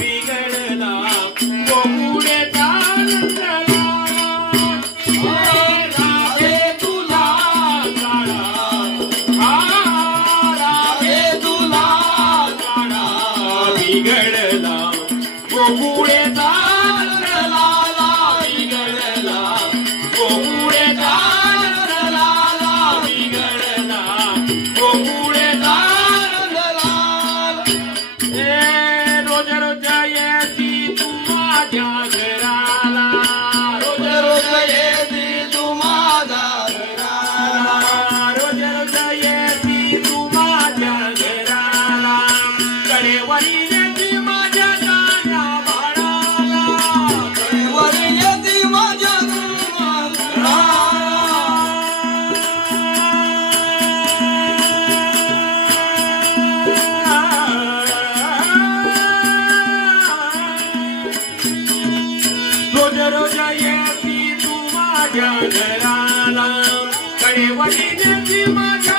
बिघडला गोकुळेचा रंगला राधे तुला काळा राधे तुला काळा बिघडला गोकुळेचा रंगला बिघडला गोकुळेचा रंगला बिघडला गोकुळेचा रंगला रोज रोज येती तू माझ्या घराला रोज रोज येती तू माझ्या घराला रोज रोज येती तू माझ्या घराला कडेवरी येती माझ्या गाण्या बाळाला कडेवरी येती माझ्या रोज रोज येती तू माझ्या घराला कडेवरी येती माझ्या